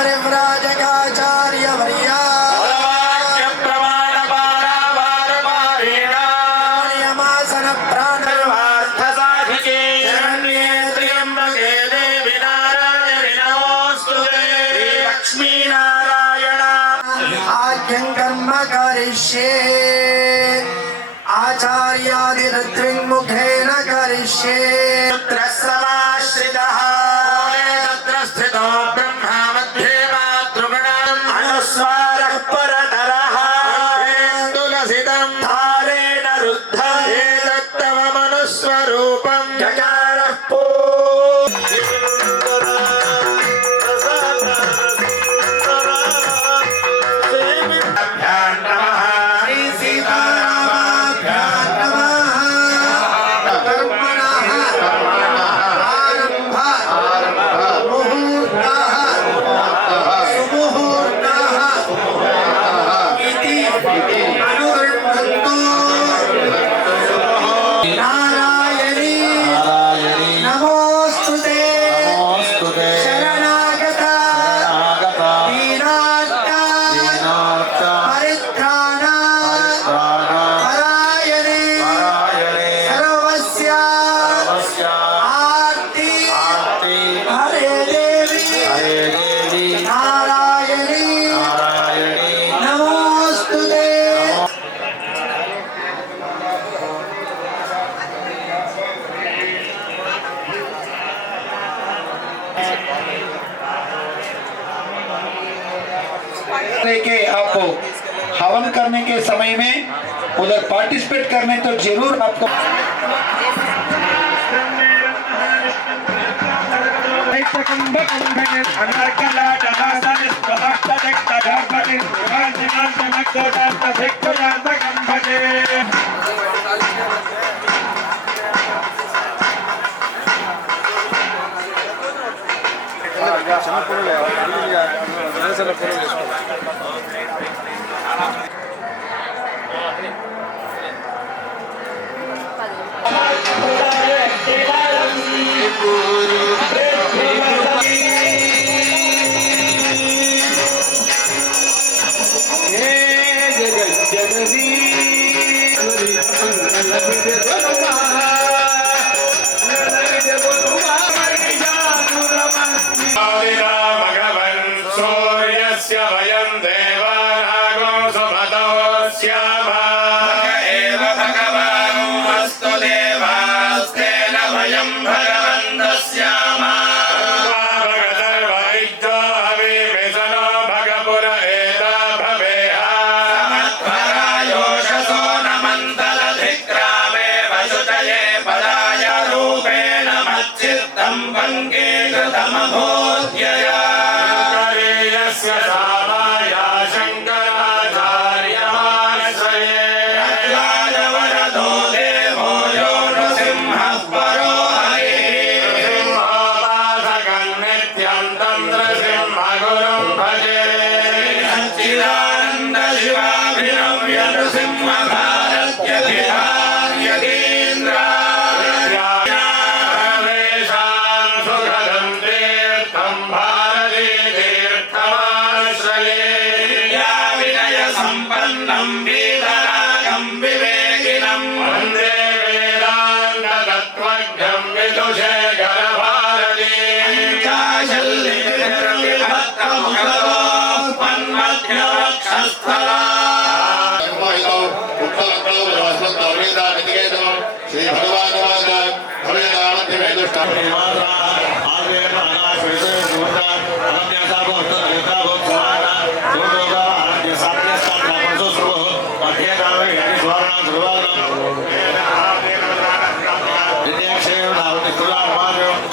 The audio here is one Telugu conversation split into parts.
परिव्राजकाचार्यवर्या कर्म करिष्ये आचार्यादिरुद्रिङ्मुखेन करिष्ये तत्र समाश्रितः तत्र स्थितो ब्रह्मा मध्ये मातृगणम् अनुस्वारः परतरः तुलसितं धारेण रुद्धम् एतत्तवमनुस्वरूपम् जकारः के आपको हवन करने के समय में उधर पार्टिसिपेट करने तो जरूर आपको Mario.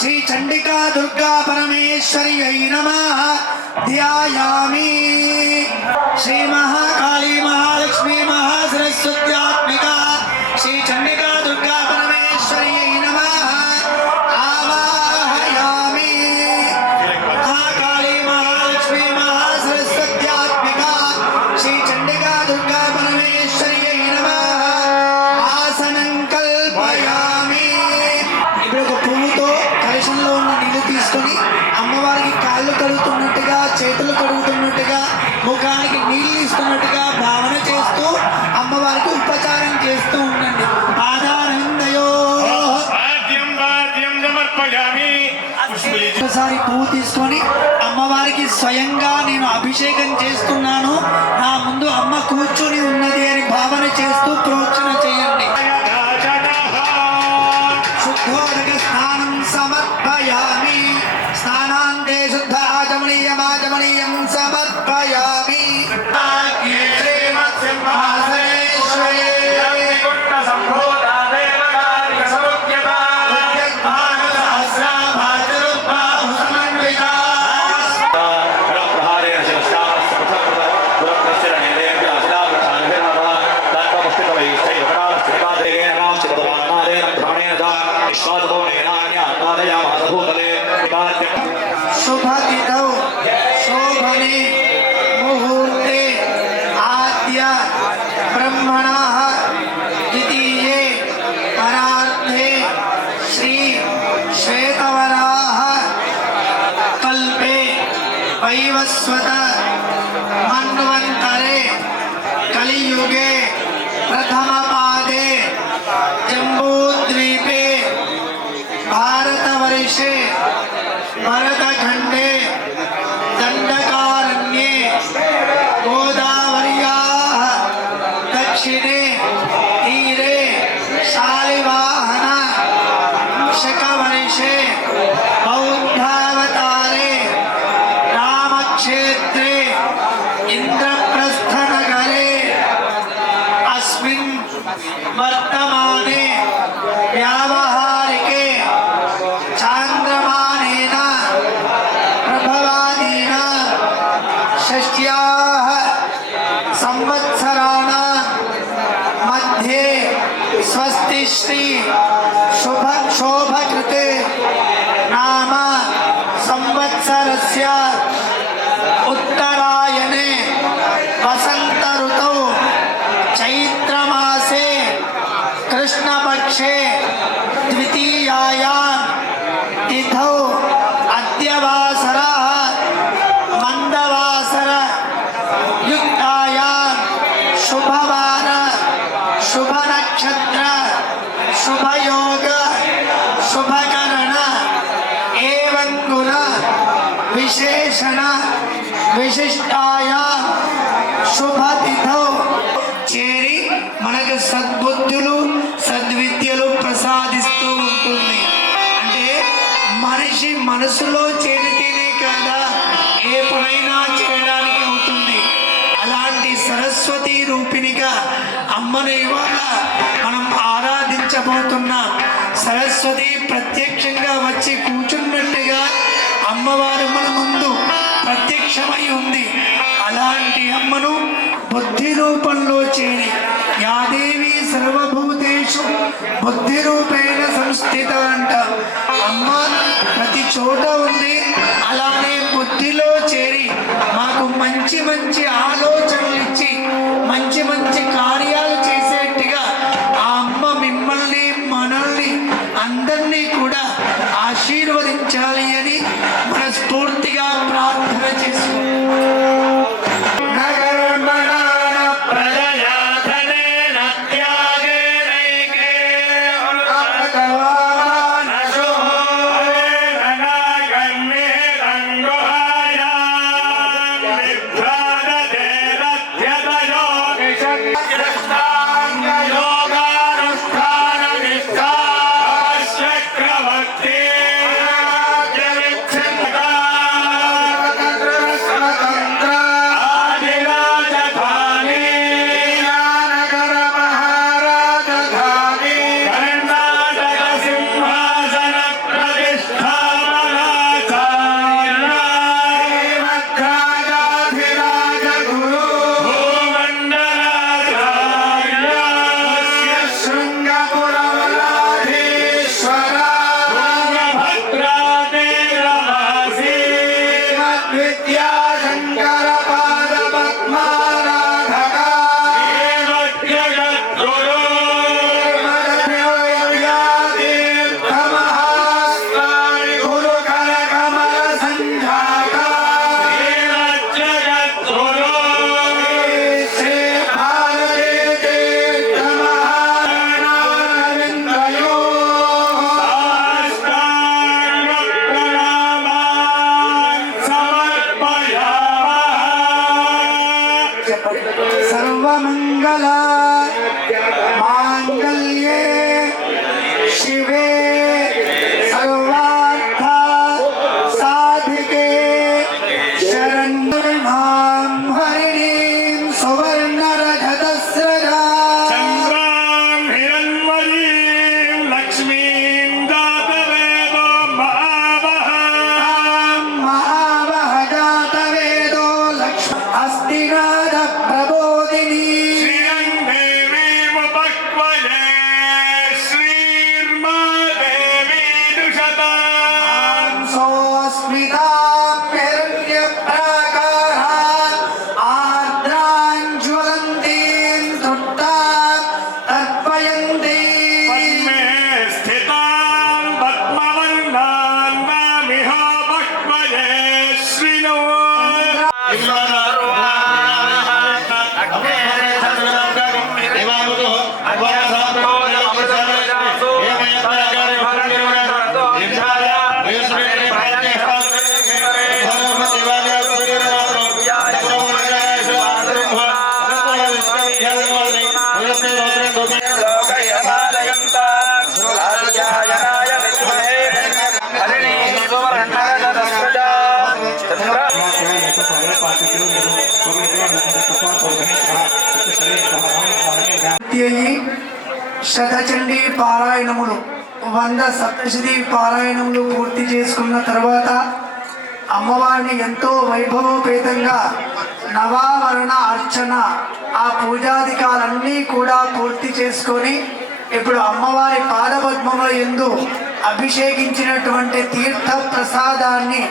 श्री चंडिका दुर्गा परमेश्वर्यै नमः ध्यायामि। श्री महाकाली महालक्ष्मी महासरस्वत्यात्मिका श्री चंडिका दुर्गा परमेश्वर्यै नमः आवाहयामि। महाकाली महालक्ष्मी महासरस्वत्यात्मिका श्री चंडिका दुर्गा परमेश्वर्यै नमः आसनं कल्पयामि। ఇప్పుడు ఒక పువ్వుతో కలశంలో ఉన్న నీళ్లు తీసుకొని అమ్మవారికి కాళ్ళు కడుగుతున్నట్టుగా చేతులు కడుగుతున్నట్టుగా ముఖానికి నీళ్లు ఇస్తున్నట్టుగా భావన చేస్తూ అమ్మవారికి ఉపచారం చేస్తూ ఉండండి. ఆధారందయో ఒకసారి పువ్వు తీసుకొని అమ్మవారికి స్వయంగా నేను అభిషేకం చేస్తున్నాను, నా ముందు అమ్మ కూర్చొని ఉన్నది అని భావన చేస్తూ ప్రోక్షణ చేయండి. శుద్ధోదక స్నానం సమర్పయామి. స్నానాంతే శుద్ధ ఆచమనీయం సమర్పయామి. शुभतिथौ शोभने मुहूर्ते आद्य ब्रह्मणः द्वितीये परार्धे श्री श्वेतवराह कल्पे वैवस्वत मन्वन्तरे कलियुगे प्रथमपादे जम्बूद्वीपे भारतवर्षे भरतखंडे दंडकारण्ये गोदावर्याः दक्षिणे तीरे शालिवाहन शकवर्षे बौद्धावतारे रामक्षेत्रे इंद्रप्रस्थनगरे अस्मिन् वर्तमाने व्यावहारिके चांद्रमानेन प्रभवादीना षष्ट्याः संवत्सराणां मध्ये स्वस्ति श्री शोभकृते नाम संवत्सरस्य उत्तरायणे वसंत ऋतौ चैत्रमासे कृष्णपक्षे द्वितीयायां तिथौ अद्यवासरः मंदवासर युक्तायां शुभवार शुभ नक्षत्र शुभयोग शुभकरण एवं गुण विशेषण विशिष्टायां शुभतिथौ చేరి మనకు సద్బుద్ధులు సద్విద్యలు ప్రసాదిస్తూ ఉంటుంది. అంటే మనిషి మనసులో చేరితేనే కదా ఏ పనైనా చేయడానికి అవుతుంది. అలాంటి సరస్వతి రూపిణిగా అమ్మను ఇవాళ మనం ఆరాధించబోతున్నాం. సరస్వతి ప్రత్యక్షంగా వచ్చి కూర్చున్నట్టుగా అమ్మవారు మన ముందు ప్రత్యక్షమై ఉంది. అలాంటి అమ్మను బుద్ధి రూపంలో చేరి యాదేవి సర్వభూతేషు బుద్ధి రూపేణ సంస్థిత అంట. అమ్మ ప్రతి చోట ఉంది. అలానే బుద్ధిలో చేరి మాకు మంచి మంచి ఆలోచనలు ఇచ్చి మంచి మంచి కార్యాలు చేసేట్టుగా ఆ అమ్మ మిమ్మల్ని మనల్ని అందరినీ కూడా ఆశీర్వదించాలి అని మనస్ఫూర్తిగా ప్రార్థన చేసుకుంటున్నాం. चक्रवर्ती మంగళ మాంగళ్యే శివే సర్వార్థ సాధికే శరణ్యాం హరిణీం సువర్ణరజతస్రజా చంద్రాం హిరణ్మయీం లక్ష్మీం జాతవేదో మహావహ మహావహ జాతవేదో లక్ష్మి అస్తినాద ప్రబోధిని శ్రియం దేవీముపక్వయే శ్రీర్మా దేవీ దుషతాం సోస్మితాం హిరణ్య ప్రాకారాన్ ఆర్ద్రాం జ్వలంతీం తృప్తాం తర్పయంతీం పద్మే స్థితాం పద్మవర్ణాన్ మామిహోపక్వయే శ్రీనో శతచండీ పారాయణములు 100 సప్తశతీ పారాయణములు పూర్తి చేసుకున్న తర్వాత అమ్మవారిని ఎంతో వైభవోపేతంగా నవావరణ అర్చన ఆ పూజాధికాలన్నీ కూడా పూర్తి చేసుకొని ఇప్పుడు అమ్మవారి పాదపద్మముల యందు అభిషేకించినటువంటి తీర్థ ప్రసాదాన్ని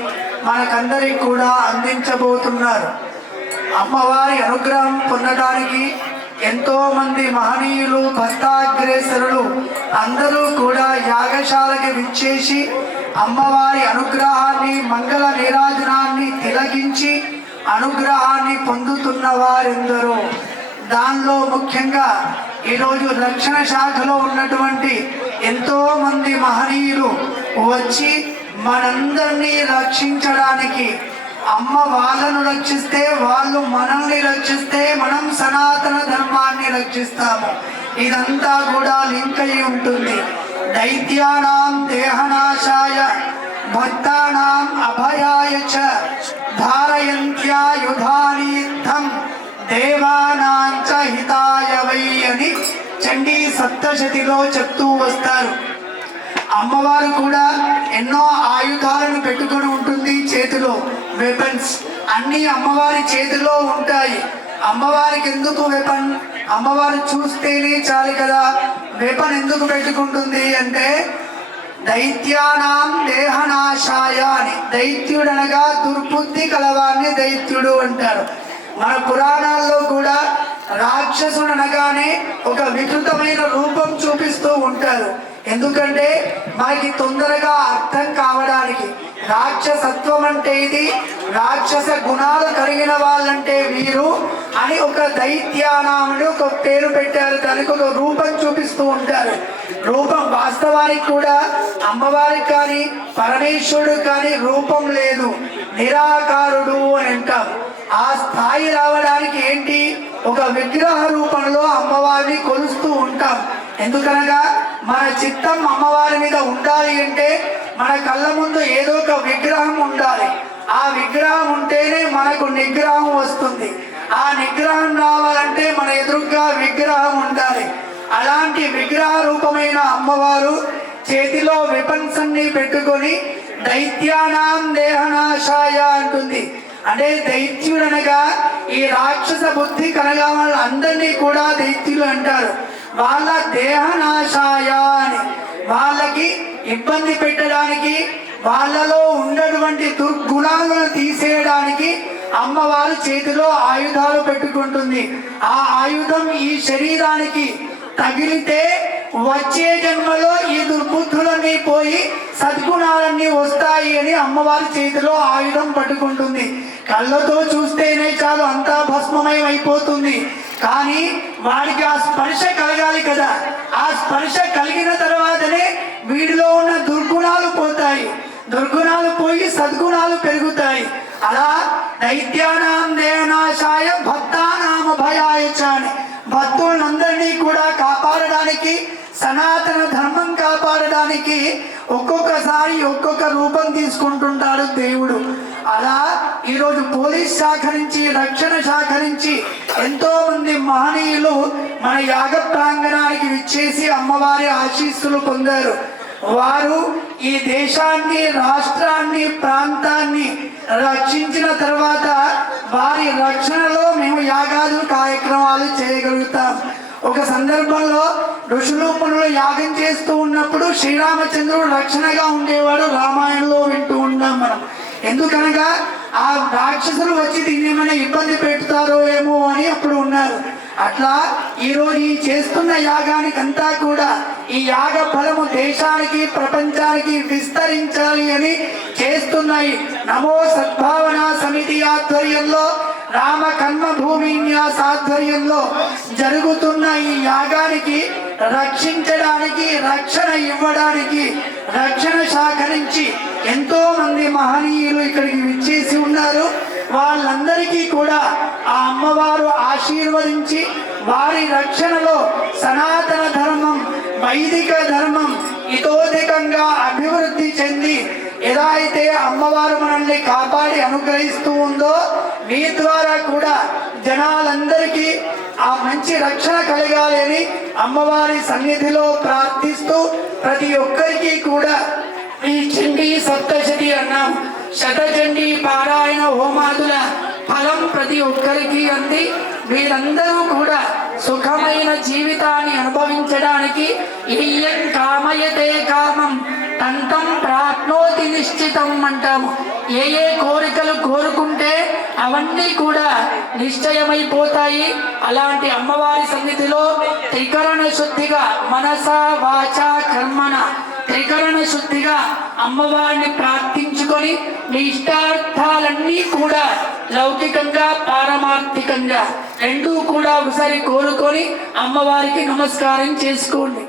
మనకందరికి కూడా అందించబోతున్నారు. అమ్మవారి అనుగ్రహం పొందడానికి ఎంతో మంది మహనీయులు భక్తాగ్రేసరులు అందరూ కూడా యాగశాలకి విచ్చేసి అమ్మవారి అనుగ్రహాన్ని మంగళ నీరాజనాన్ని తిలకించి అనుగ్రహాన్ని పొందుతున్న వారెందరూ. దానిలో ముఖ్యంగా ఈరోజు రక్షణ శాఖలో ఉన్నటువంటి ఎంతో మంది మహనీయులు వచ్చి మనందరినీ రక్షించడానికి, అమ్మ వాళ్ళను రక్షిస్తే వాళ్ళు మనల్ని రక్షిస్తే మనం సనాతన ధర్మాన్ని రక్షిస్తాము. ఇదంతా కూడా లింక్ అయి ఉంటుంది. దైత్యానాం దేహనాశాయ భక్తానాం అభయాయ చ ధారయంత్యాయుధానీర్థం దేవానాం చ హితాయ వై అని చండీ సప్తశతిలో చెప్తూ వస్తారు. అమ్మవారు కూడా ఎన్నో ఆయుధాలను పెట్టుకొని ఉంటుంది చేతిలో. వెపన్స్ అన్ని అమ్మవారి చేతిలో ఉంటాయి. అమ్మవారికి ఎందుకు వెపన్? అమ్మవారు చూస్తేనే చాలు కదా. వెపన్ ఎందుకు పెట్టుకుంటుంది అంటే దైత్యానాం దేహనాశాయ అని. దైత్యుడనగా దుర్బుద్ధి కలవాన్ని దైత్యుడు అంటారు. మన పురాణాల్లో కూడా రాక్షసుడు అనగానే ఒక వికృతమైన రూపం చూపిస్తూ ఉంటారు. ఎందుకంటే మనకి తొందరగా అర్థం కావడానికి. రాక్షసత్వం అంటే ఇది, రాక్షస గుణాలు కలిగిన వాళ్ళంటే వీరు అని ఒక దైత్యానామని ఒక పేరు పెట్టారు. దానికి ఒక రూపం చూపిస్తూ ఉంటారు. రూపం వాస్తవానికి కూడా అమ్మవారికి కానీ పరమేశ్వరుడు కానీ రూపం లేదు, నిరాకారుడు అని అంటాం. ఆ స్థాయి రావడానికి ఏంటి? ఒక విగ్రహ రూపంలో అమ్మవారిని కొలుస్తూ ఉంటాం. ఎందుకనగా మన చిత్తం అమ్మవారి మీద ఉండాలి అంటే మన కళ్ళ ముందు ఏదో ఒక విగ్రహం ఉండాలి. ఆ విగ్రహం ఉంటేనే మనకు నిగ్రహం వస్తుంది. ఆ నిగ్రహం రావాలంటే మన ఎదురుగా విగ్రహం ఉండాలి. అలాంటి విగ్రహ రూపమైన అమ్మవారు చేతిలో వెపన్స్ అన్ని పెట్టుకొని దైత్యానాం దేహనాశాయ అంటుంది. అంటే దైత్యుడనగా ఈ రాక్షస బుద్ధి కలగా వాళ్ళందరినీ కూడా దైత్యులు అంటారు. వాళ్ళ దేహనాశాయ అని, వాళ్ళకి ఇబ్బంది పెట్టడానికి, వాళ్ళలో ఉన్నటువంటి దుర్గుణాలను తీసేయడానికి అమ్మవారు చేతిలో ఆయుధాలు పెట్టుకుంటుంది. ఆ ఆయుధం ఈ శరీరానికి తగిలితే వచ్చే జన్మలో ఈ దుర్బుద్ధులన్నీ పోయి సద్గుణాలన్నీ వస్తాయి అని అమ్మవారి చేతిలో ఆయుధం పట్టుకుంటుంది. కళ్ళతో చూస్తేనే చాలు అంతా భస్మమయం అయిపోతుంది. కానీ వాడికి ఆ స్పర్శ కలగాలి కదా. ఆ స్పర్శ కలిగిన తర్వాతనే వీడిలో ఉన్న దుర్గుణాలు పోతాయి. దుర్గుణాలు పోయి సద్గుణాలు పెరుగుతాయి. అలా దైత్యానాం దేహనాశాయ భక్తానాం అభయాయ చ అని. యాగానికి ఒక్కొక్కసారి ఒక్కొక్క రూపం తీసుకుంటుంటాడు దేవుడు. అలా ఈరోజు పోలీస్ శాఖ నుంచి, రక్షణ శాఖ నుంచి ఎంతో మంది మహనీయులు మన యాగ ప్రాంగణానికి విచ్చేసి అమ్మవారి ఆశీస్సులు పొందారు. వారు ఈ దేశాన్ని, రాష్ట్రాన్ని, ప్రాంతాన్ని రక్షించిన తర్వాత వారి రక్షణలో మేము యాగాలు కార్యక్రమాలు చేయగలుగుతాం. ఒక సందర్భంలో ఋషులు మునులు యాగం చేస్తూ ఉన్నప్పుడు శ్రీరామచంద్రుడు రక్షణగా ఉండేవాడు. రామాయణంలో వింటూ ఉన్నాం మనం. ఎందుకనగా ఆ రాక్షసులు వచ్చి దీన్ని ఏమైనా ఇబ్బంది పెడతారో ఏమో అని అప్పుడు ఉన్నారు. అట్లా ఈరోజు ఈ చేస్తున్న యాగానికి అంతా కూడా ఈ యాగ ఫలము దేశానికి, ప్రపంచానికి విస్తరించాలి అని చేస్తున్నాయి. నమో సద్భావన సమితి ఆధ్వర్యంలో, రామ కర్మభూమి న్యాస ఆధ్వర్యంలో జరుగుతున్న ఈ యాగానికి రక్షించడానికి, రక్షణ ఇవ్వడానికి రక్షణ శాఖ నుంచి ఎంతో మంది మహనీయులు ఇక్కడికి విచ్చేసి ఉన్నారు. వాళ్ళందరికీ కూడా ఆ అమ్మవారు ఆశీర్వదించి వారి రక్షణలో సనాతన ధర్మం, వైదిక ధర్మం ఇతోధికంగా అభివృద్ధి చెంది ఎలా అయితే అమ్మవారు మనల్ని కాపాడి అనుగ్రహిస్తూ ఉందో మీ ద్వారా కూడా జనాలందరికీ ఆ మంచి రక్షణ కలగాలి అని అమ్మవారి సన్నిధిలో ప్రార్థిస్తూ ప్రతి ఒక్కరికి కూడా ఈ చండీ సప్తశతి అన్నాం, శతచండీ పారాయణ హోమాదుల ఫలం ప్రతి ఒక్కరికి అంది. వీరందరూ కూడా సుఖమైన జీవితాన్ని అనుభవించడానికి ఇయం కామయతే కామం తంతం ప్రాప్నోతి నిశ్చితం అంటాము. ఏ ఏ కోరికలు కోరుకుంటే అవన్నీ కూడా నిశ్చయమైపోతాయి. అలాంటి అమ్మవారి సన్నిధిలో త్రికరణ శుద్ధిగా మనస వాచ కర్మణ త్రికరణ శుద్ధిగా అమ్మవారిని ప్రార్థించుకొని మీ ఇష్టార్థాలన్నీ కూడా లౌకికంగా, పారమార్థికంగా రెండూ కూడా ఒకసారి కోరుకొని అమ్మవారికి నమస్కారం చేసుకోండి.